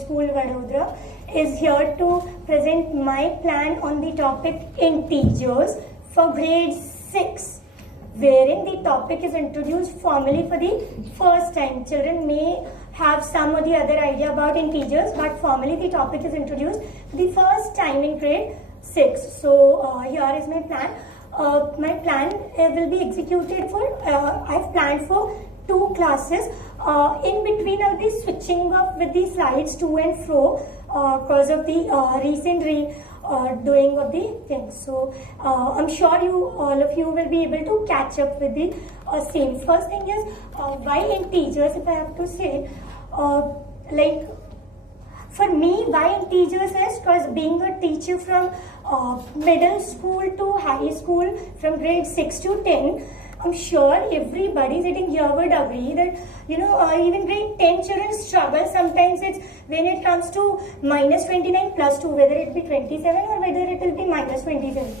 School Vadodara is here to present my plan on the topic integers for grade 6, wherein the topic is introduced formally for the first time. Children may have some or the other idea about integers, but formally the topic is introduced for the first time in grade 6. So here is my plan. My plan will be executed for, I've planned for 2 classes. In between I'll be switching up with the slides to and fro because of the recent doing of the things. So I'm sure all of you will be able to catch up with the same. First thing is why integers, if I have to say, like for me, why integers is because being a teacher from middle school to high school, from grade 6 to 10, I'm sure everybody sitting here would agree that, even grade 10 children struggle. Sometimes it's when it comes to minus 29 plus 2, whether it be 27 or whether it will be minus 27.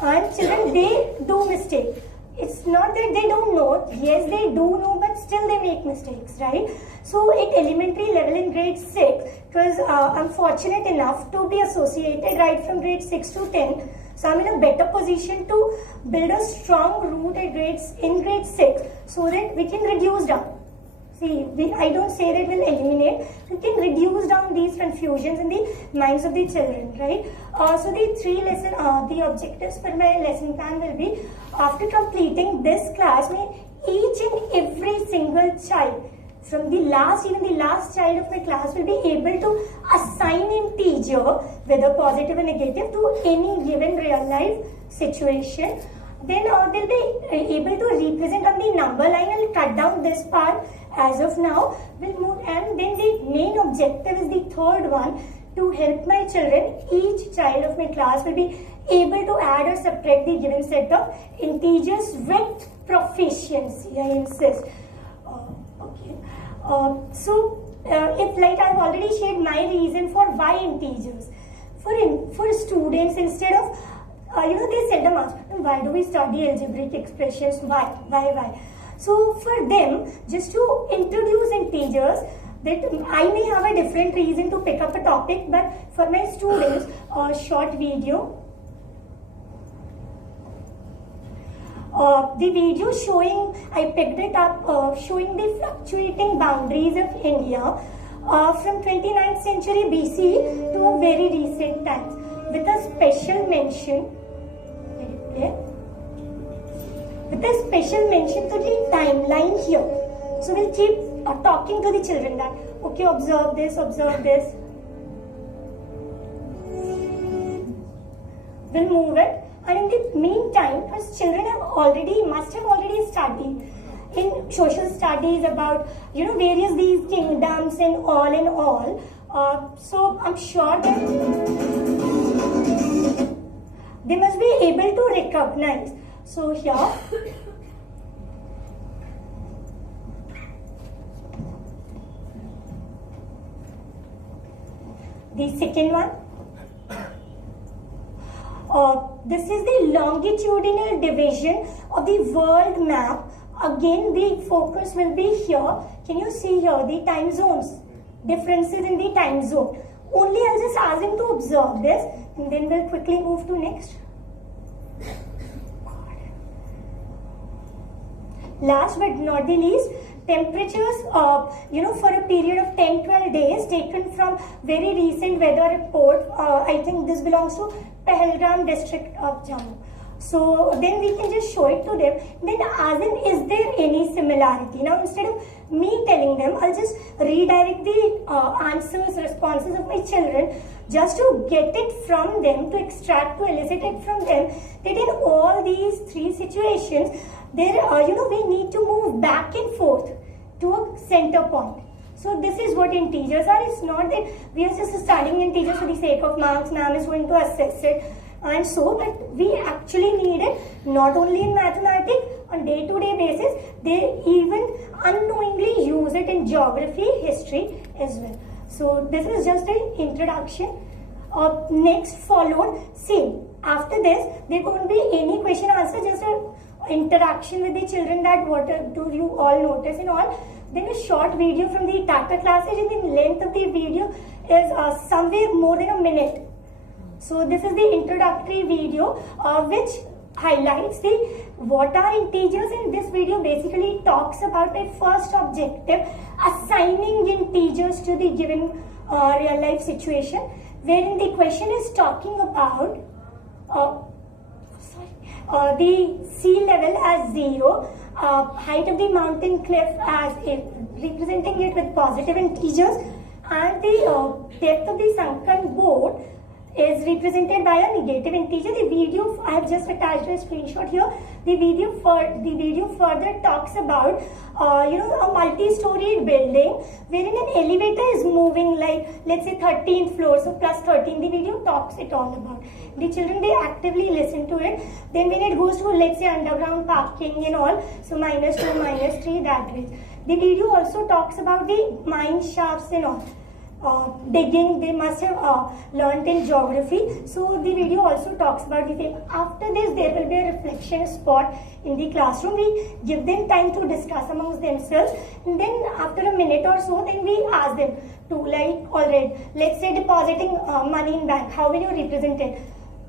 And children, they do mistake. It's not that they don't know. Yes, they do know, but still they make mistakes, right? So at elementary level in grade 6, because I'm fortunate enough to be associated right from grade 6 to 10. So I'm in a better position to build a strong root in grade 6 so that we can reduce down. See, I don't say that we'll eliminate, we can reduce down these confusions in the minds of the children, right? So the objectives for my lesson plan will be, after completing this class, each and every single child, from even the last child of my class will be able to assign integer, whether positive or negative, to any given real life situation. Then they'll be able to represent on the number line. I'll cut down this part as of now. We'll move, and then the main objective is the third one, to help my children. Each child of my class will be able to add or subtract the given set of integers with proficiency, I insist. If like I've already shared my reason for why integers. For students, instead of, they seldom ask, why do we study algebraic expressions? Why? So for them, just to introduce integers, that I may have a different reason to pick up a topic, but for my students, a short video. The video I picked it up, showing the fluctuating boundaries of India from 29th century BC to a very recent times, with a special mention, to the timeline here. So we'll keep talking to the children that, okay, observe this. We'll move it. And in the meantime, because children must have already studied in social studies about, various these kingdoms and all. So I'm sure that they must be able to recognize. So here, the second one. This is the longitudinal division of the world map. Again, the focus will be here. Can you see here the time zones? Differences in the time zone. Only I'll just ask him to observe this, and then we'll quickly move to next. Last but not the least, temperatures, for a period of 10-12 days taken from very recent weather report. I think this belongs to Pahalgam district of Jammu. So then we can just show it to them. Then ask them, is there any similarity? Now instead of me telling them, I'll just redirect the responses of my children, just to get it from them, to elicit it from them, that in all these 3 situations, we need to move back and forth to a center point. So this is what integers are. It's not that we are just studying integers for the sake of marks, ma'am is going to assess it and so, but we actually need it not only in mathematics, on day-to-day basis, they even unknowingly use it in geography, history as well. So this is just an introduction. Next followed, same. After this, there won't be any question answer, just an interaction with the children, that what do you all notice and all. Then a short video from the Tata classes, and the length of the video is somewhere more than a minute. So this is the introductory video which highlights the what are integers, and this video basically talks about my first objective, assigning integers to the given real life situation, wherein the question is talking about the sea level as 0, height of the mountain cliff as representing it with positive integers, and the depth of the sunken boat is represented by a negative integer. The video, I have just attached a screenshot here. The video further talks about a multi-storied building wherein an elevator is moving, like let's say 13th floor, so plus 13. The video talks it all about. The children, they actively listen to it. Then when it goes to, let's say, underground parking and all, so -2, -3, that way. The video also talks about the mine shafts and all. Digging, they must have learnt in geography. So the video also talks about the thing. After this, there will be a reflection spot in the classroom. We give them time to discuss amongst themselves, and then after a minute or so, then we ask them to, like, alright, let's say depositing money in bank. How will you represent it?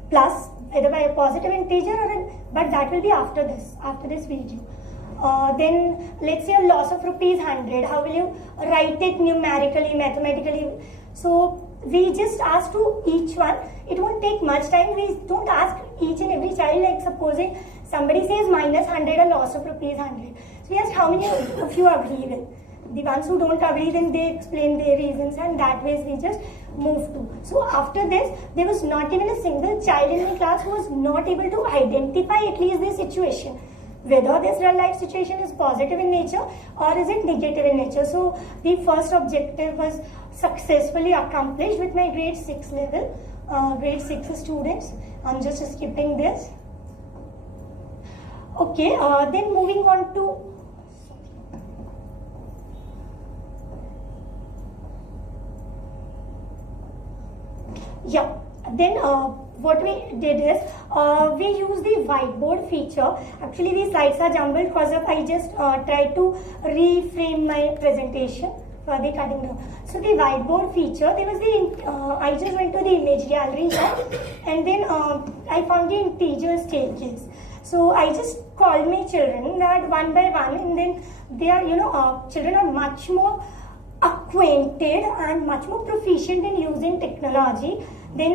Plus, either by a positive integer or but that will be after this video. Then let's say a loss of ₹100. How will you write it numerically, mathematically? So we just ask to each one. It won't take much time. We don't ask each and every child, like supposing somebody says -100, a loss of ₹100. So we ask how many of you agree with. The ones who don't agree, then they explain their reasons, and that way we just move to. So after this, there was not even a single child in the class who was not able to identify at least the situation, whether this real life situation is positive in nature or is it negative in nature. So the first objective was successfully accomplished with my grade 6 level, grade 6 students. I'm just skipping this. Okay, then moving on to then what we did is we use the whiteboard feature. Actually, these slides are jumbled because I just tried to reframe my presentation for the cutting down. So the whiteboard feature, there was the I just went to the image gallery here, and then I found the integer stages. So I just called my children that one by one, and then they are, children are much more acquainted and much more proficient in using technology than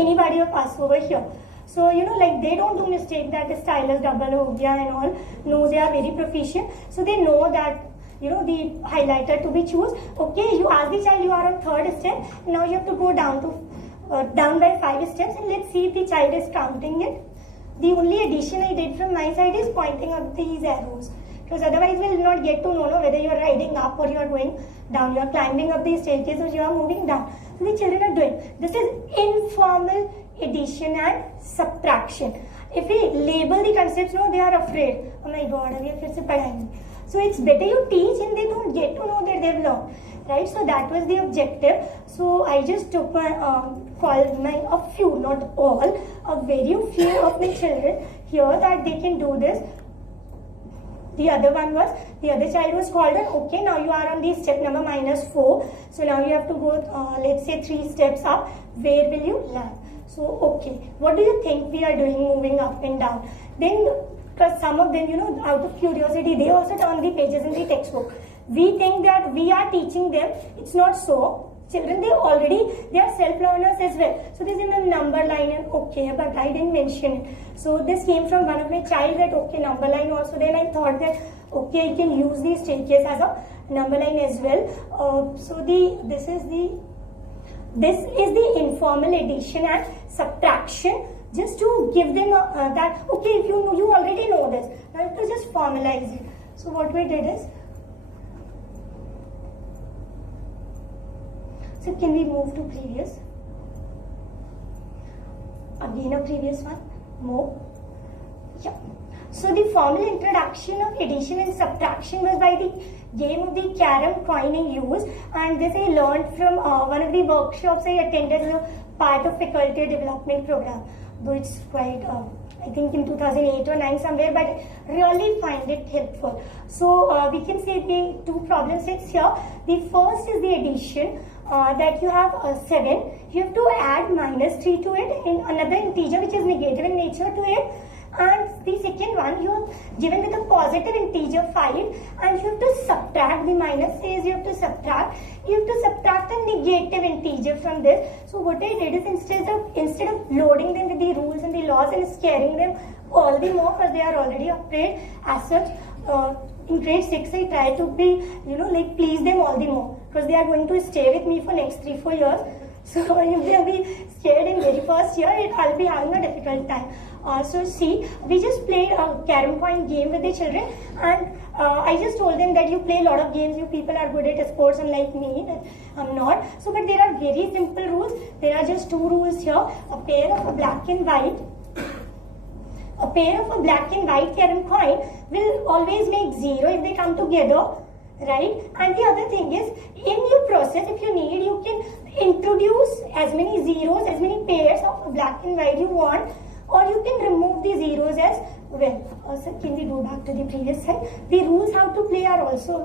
anybody of us over here. So, like, they don't do mistake that the stylus double ho gaya and all. No, they are very proficient. So they know that, the highlighter to be choose. Okay, you ask the child, you are on 3rd step. Now you have to go down by 5 steps, and let's see if the child is counting it. The only addition I did from my side is pointing up these arrows, because otherwise we'll not get to know whether you're riding up or you're going down, you're climbing up these staircase or you're moving down. So the children are doing. This is informal addition and subtraction. If we label the concepts, they are afraid. Oh my God, abhi fir se padhayenge. So it's better you teach and they don't get to know that they've learned, right? So that was the objective. So I just took a few, not all, a very few of my children here that they can do this. The other child was called on, okay, now you are on the step number -4. So now you have to go, let's say 3 steps up. Where will you land? So, okay, what do you think we are doing moving up and down? Then, because some of them, out of curiosity, they also turn the pages in the textbook. We think that we are teaching them. It's not so. Children, they are self-learners as well. So this is a number line, and okay, but I didn't mention it. So this came from one of my child that, okay, number line also. Then I thought that, okay, I can use these stages as a number line as well. So this is the informal addition and subtraction, just to give them that, okay, if you already know this, now you have to just formalize it. So what we did is, so can we move to previous? Again a previous one, more. Yeah. So the formal introduction of addition and subtraction was by the game of the carom coining use, and this I learned from one of the workshops I attended as a part of faculty development program. though it's quite, I think in 2008 or 9 somewhere, but really find it helpful. So we can say the two problem sets here. The first is the addition, that you have 7. You have to add -3 to it in another integer which is negative in nature to it. And the second one, you are given with a positive integer 5, and you have to subtract. The minus says you have to subtract. You have to subtract a negative integer from this. So what I did is instead of loading them with the rules and the laws and scaring them all the more, because they are already afraid as such, in grade 6 I try to be, like please them all the more, because they are going to stay with me for next 3-4 years. So if they will be scared in very first year, I'll be having a difficult time. So see, we just played a carom point game with the children, and I just told them that you play a lot of games, you people are good at sports, unlike me, that I'm not. So but there are very simple rules. There are just 2 rules here. A pair of a black and white carom coin will always make 0 if they come together, right? And the other thing is, in your process, if you need, you can introduce as many zeros, as many pairs of black and white you want, or you can remove the zeros as well. So can we go back to the previous slide? The rules how to play were also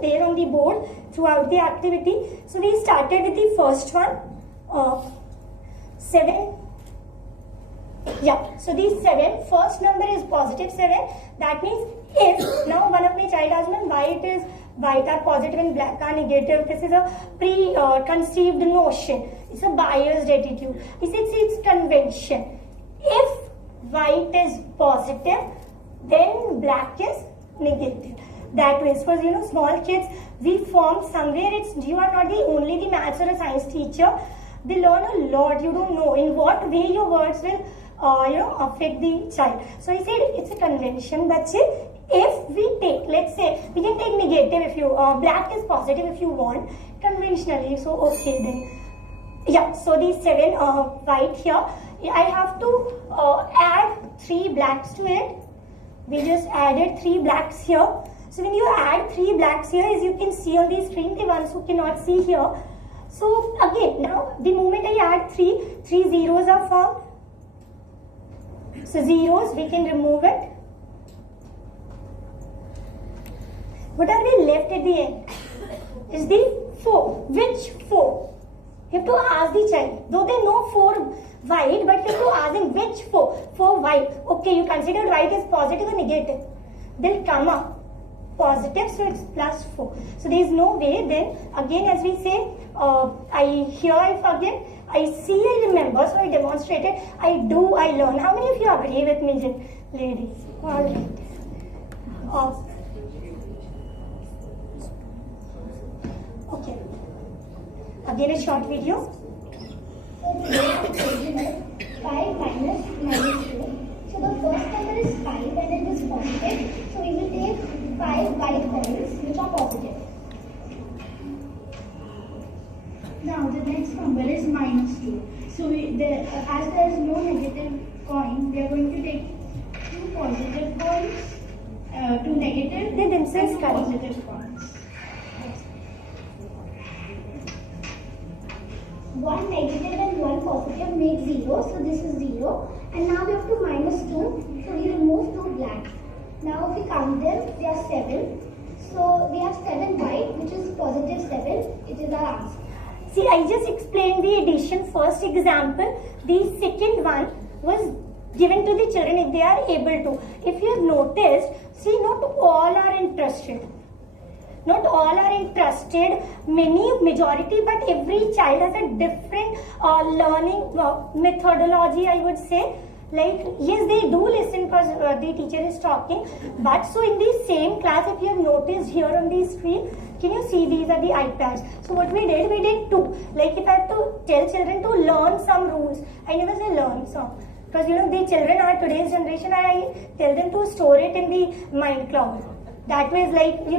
there on the board throughout the activity. So we started with the first one, 7. Yeah, so the 7, first number is positive 7. That means if, now one of my child asked me, white are positive and black are negative. This is a preconceived notion. It's a biased attitude. It's convention. If white is positive, then black is negative. That means for small kids, we form somewhere. You are not the only the maths or a science teacher. They learn a lot. You don't know in what way your words will affect the child. So I said it's a convention. But if we take, let's say, we can take negative if you, black is positive if you want, conventionally. So okay then. Yeah, so the 7 white here, I have to add 3 blacks to it. We just added 3 blacks here. So when you add 3 blacks here, as you can see on the screen, the ones who cannot see here. So again, now the moment I add 3 zeros are formed. So zeros, we can remove it. What are we left at the end? Is the 4. Which 4? You have to ask the child. Though they know 4 white, but you have to ask them which 4? 4 white. Okay, you consider white as positive or negative? They'll come up positive, so it's +4. So there is no way. Then again, as we say, I forget, I see, I remember, so I demonstrated, I do, I learn. How many of you agree with me, ladies? All right. Okay. Again a short video. 5 minus -2. So the first number is 5 and it is positive. So we will take 5 white coins which are positive. Now the next number is -2. So as there is no negative coin, we are going to take 2 positive coins, 2 negative, They themselves and 2 correct. positive coins. 1 negative and 1 positive make 0, so this is 0. And now we have to -2, so we remove 2 black. Now if we count them, they are 7. So we have 7 white, which is positive 7. It is our answer. See, I just explained the addition first example. The second one was given to the children if they are able to. If you have noticed, see, not all are interested. Not all are interested, majority, but every child has a different learning methodology, I would say. Like, yes, they do listen because the teacher is talking, but so in the same class, if you have noticed here on the screen, can you see these are the iPads? So what we did 2. Like if I have to tell children to learn some rules, I never say learn some. Because the children are today's generation, I tell them to store it in the mind cloud. That way, like, the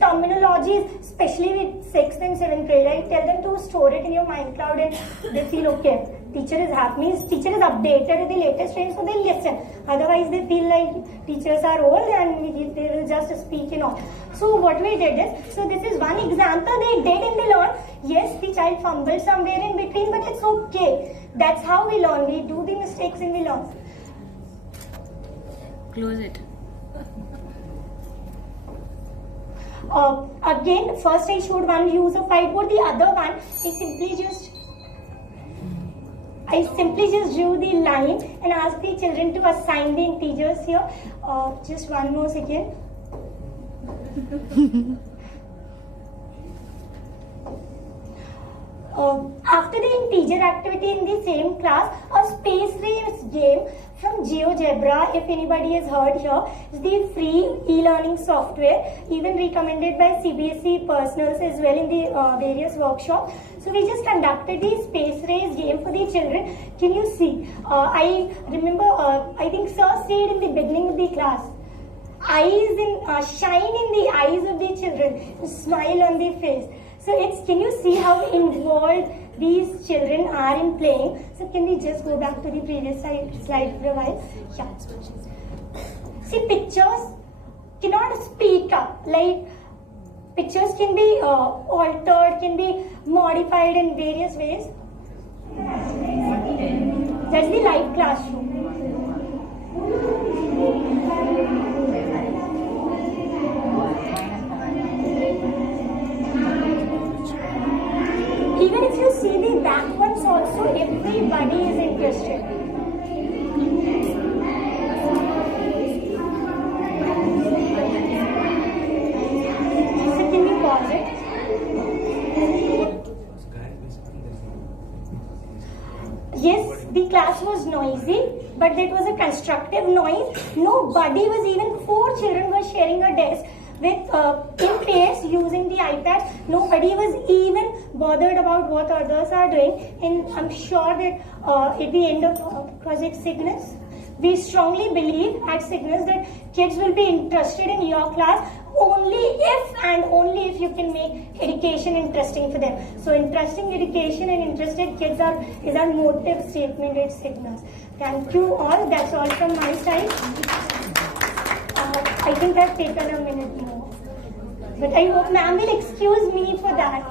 terminologies, especially with 6th and 7th grade, I tell them to store it in your mind cloud and they feel okay. teacher is happy, means teacher is updated with the latest trends, so they listen. Otherwise, they feel like teachers are old and they will just speak in all. So what we did is, so this is one example they did in the lawn. Yes, the child fumbled somewhere in between, but it's okay. That's how we learn. We do the mistakes in the lawn. Close it. Again, first I showed one use of whiteboard. The other one I simply just drew the line and asked the children to assign the integers here. Just one more second. After the integer activity in the same class, a space race game from GeoGebra, if anybody has heard here, is the free e-learning software, even recommended by CBSE personals as well in the various workshops. So we just conducted the space race game for the children. Can you see? I remember, I think Sir said in the beginning of the class, shine in the eyes of the children, smile on their face. So can you see how involved these children are in playing? So can we just go back to the previous slide for a while? Yeah. See, pictures cannot speak up. Like, pictures can be altered, can be modified in various ways. That's the live classroom. Even if you see the back ones also, everybody is interested. So can we pause it? Yes, the class was noisy, but that was a constructive noise. Nobody was, even 4 children were sharing a desk with in pairs using the iPad. Nobody was even bothered about what others are doing. And I'm sure that at the end of Project Cygnus, we strongly believe at Cygnus that kids will be interested in your class only if you can make education interesting for them. So interesting education and interested kids is our motive statement at Cygnus. Thank you all. That's all from my side. I think I've taken a minute more. But I hope ma'am will excuse me for that.